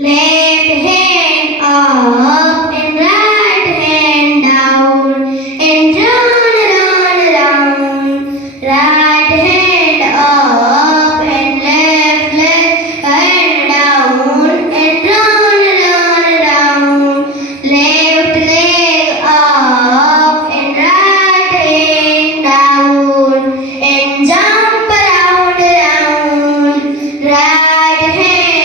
Left hand up and right hand down and round, round. Right hand up and left hand down and round. Left leg up and right hand down and jump round. Right hand